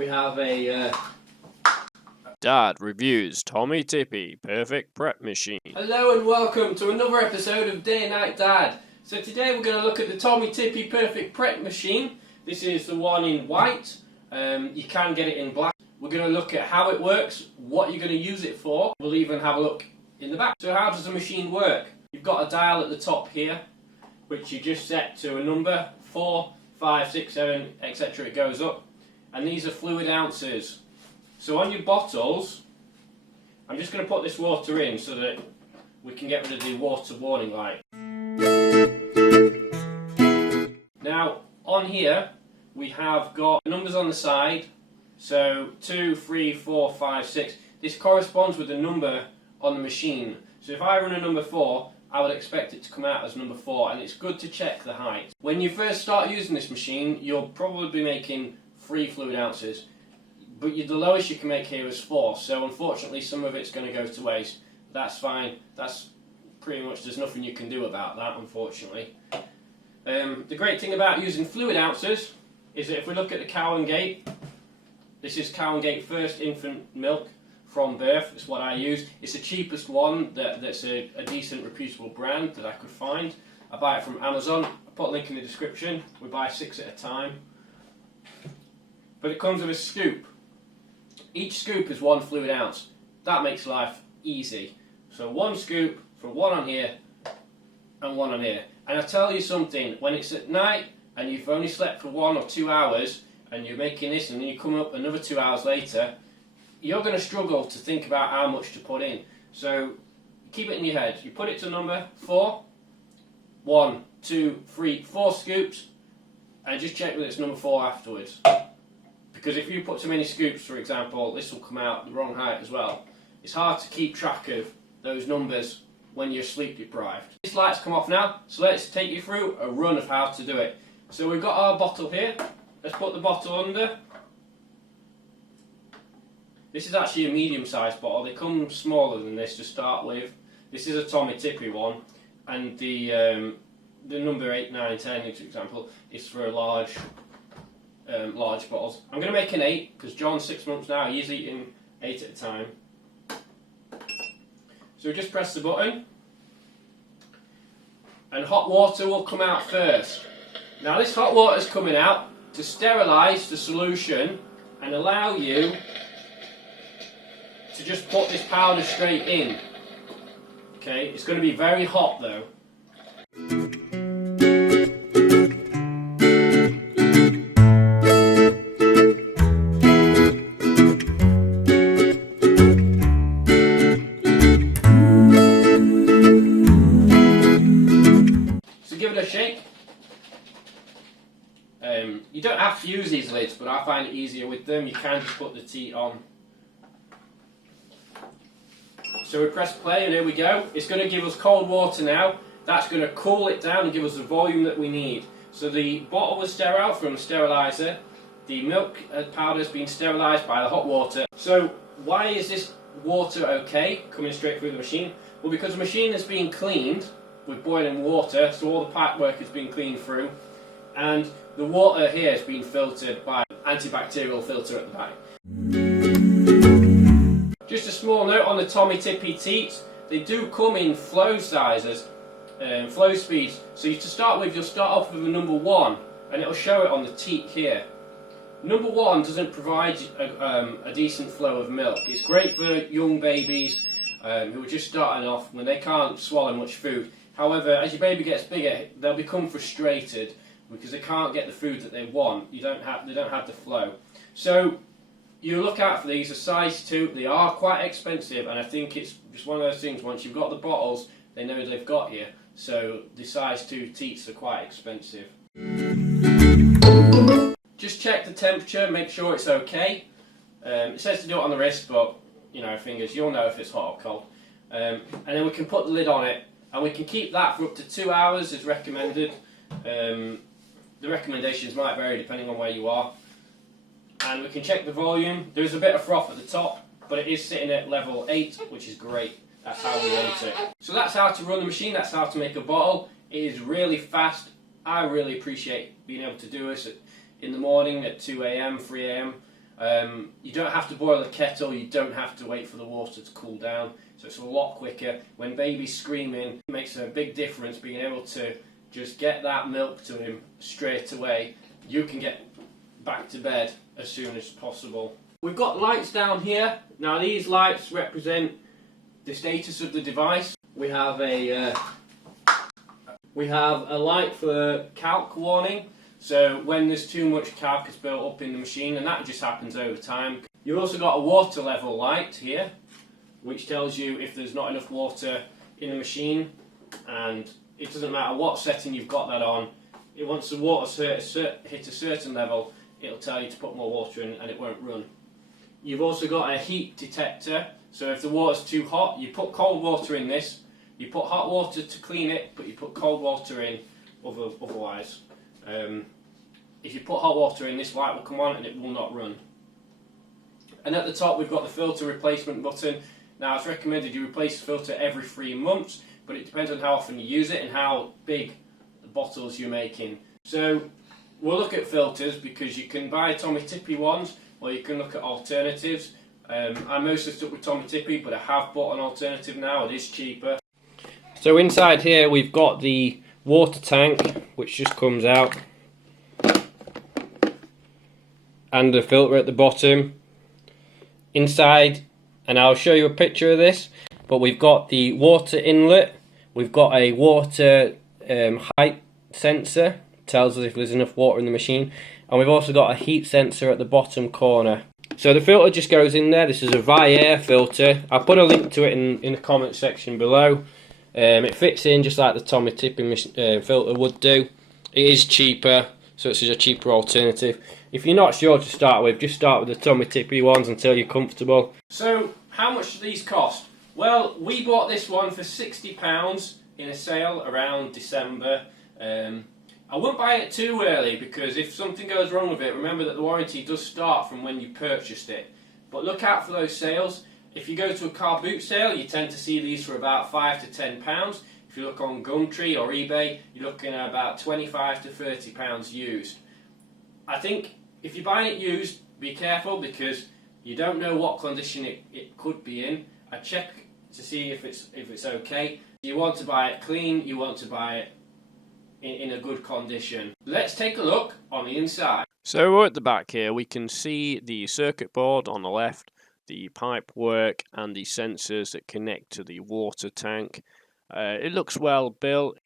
we have a Dad reviews Tommee Tippee Perfect Prep Machine. Hello and welcome to another episode of Day and Night Dad. So today we're going to look at the Tommee Tippee Perfect Prep Machine. This is the one in white. You can get it in black. We're going to look at how it works, what you're going to use it for. We'll even have a look in the back. So how does the machine work? You've got a dial at the top here, which you just set to a number, 4, 5, 6, 7, etc. It goes up. And these are fluid ounces. So on your bottles, I'm just going to put this water in so that we can get rid of the water warning light. Now on here we have got numbers on the side, so 2, 3, 4, 5, 6. This corresponds with the number on the machine. So if I run a number 4, I would expect it to come out as number 4, and it's good to check the height. When you first start using this machine, you'll probably be making 3 fluid ounces, but the lowest you can make here is 4, so unfortunately some of it's going to go to waste. That's fine, that's pretty much, there's nothing you can do about that, unfortunately. The great thing about using fluid ounces is that if we look at the Cow and Gate, this is Cow and Gate First Infant Milk from birth. It's what I use. It's the cheapest one that's a decent, reputable brand that I could find. I buy it from Amazon. I'll put a link in the description. We buy 6 at a time. But it comes with a scoop. Each scoop is 1 fluid ounce. That makes life easy. So 1 scoop for 1 on here and 1 on here. And I tell you something, when it's at night and you've only slept for 1 or 2 hours and you're making this and then you come up another 2 hours later, you're going to struggle to think about how much to put in. So keep it in your head. You put it to number 4, 1, 2, 3, 4 scoops, and just check that it's number 4 afterwards. Because if you put too many scoops, for example, this will come out the wrong height as well. It's hard to keep track of those numbers when you're sleep deprived. This light's come off now, so let's take you through a run of how to do it. So we've got our bottle here. Let's put the bottle under. This is actually a medium-sized bottle. They come smaller than this to start with. This is a Tommee Tippee one, and the number 8, 9, 10, for example, is for large bottles. I'm going to make an 8 because John's 6 months now. He's eating 8 at a time. So just press the button, and hot water will come out first. Now this hot water is coming out to sterilise the solution and allow you to just put this powder straight in. Okay, it's going to be very hot though. So give it a shake. You don't have to use these lids, but I find it easier with them. You can just put the tea on. So we press play and here we go. It's going to give us cold water now. That's going to cool it down and give us the volume that we need. So the bottle was sterile from the sterilizer. The milk powder has been sterilised by the hot water. So why is this water okay coming straight through the machine? Well, because the machine has been cleaned with boiling water, so all the pipework has been cleaned through, and the water here has been filtered by an antibacterial filter at the back. Just a small note on the Tommee Tippee teats, they do come in flow sizes, flow speeds. So to start with, you'll start off with a number 1, and it'll show it on the teat here. Number 1 doesn't provide a decent flow of milk. It's great for young babies who are just starting off when they can't swallow much food. However, as your baby gets bigger, they'll become frustrated because they can't get the food that they want. They don't have the flow. So you look out for these, a size 2. They are quite expensive, and I think it's just one of those things, once you've got the bottles, they know they've got you. So the size 2 teats are quite expensive. Just check the temperature, make sure it's okay. It says to do it on the wrist, but you know, fingers, you'll know if it's hot or cold. And then we can put the lid on it, and we can keep that for up to 2 hours as recommended. The recommendations might vary depending on where you are. And we can check the volume. There's a bit of froth at the top, but it is sitting at level 8, which is great. That's how we want it. So that's how to run the machine, that's how to make a bottle. It is really fast. I really appreciate being able to do this in the morning at 2 AM, 3 AM. You don't have to boil the kettle, you don't have to wait for the water to cool down, so it's a lot quicker. When baby's screaming, it makes a big difference being able to just get that milk to him straight away. You can get back to bed as soon as possible. We've got lights down here. Now these lights represent the status of the device. We have a light for calc warning, so when there's too much calc is built up in the machine, and that just happens over time. You've also got a water level light here, which tells you if there's not enough water in the machine, and it doesn't matter what setting you've got that on. Once the water's hit a certain level, it'll tell you to put more water in and it won't run. You've also got a heat detector, so if the water's too hot, you put cold water in this. You put hot water to clean it, but you put cold water in otherwise. If you put hot water in, this light will come on and it will not run. And at the top we've got the filter replacement button. Now it's recommended you replace the filter every 3 months, but it depends on how often you use it and how big the bottles you're making. So we'll look at filters because you can buy Tommee Tippee ones, or you can look at alternatives. I'm mostly stuck with Tommee Tippee, but I have bought an alternative now, it is cheaper. So inside here we've got the water tank, which just comes out, and a filter at the bottom. Inside, and I'll show you a picture of this, but we've got the water inlet, we've got a water height sensor, tells us if there's enough water in the machine, and we've also got a heat sensor at the bottom corner. So the filter just goes in there. This is a Viair filter. I'll put a link to it in the comment section below. It fits in just like the Tommee Tippee filter would do. It is cheaper, so it's a cheaper alternative. If you're not sure to start with, just start with the Tommee Tippee ones until you're comfortable. So how much do these cost? Well, we bought this one for £60 in a sale around December. I wouldn't buy it too early because if something goes wrong with it, remember that the warranty does start from when you purchased it. But look out for those sales. If you go to a car boot sale, you tend to see these for about £5 to £10. If you look on Gumtree or eBay, you're looking at about £25 to £30 used. I think if you're buying it used, be careful because you don't know what condition it could be in. I check to see if it's okay. You want to buy it clean, you want to buy it in a good condition. Let's take a look on the inside. So we're at the back here, we can see the circuit board on the left, the pipe work and the sensors that connect to the water tank. It looks well built.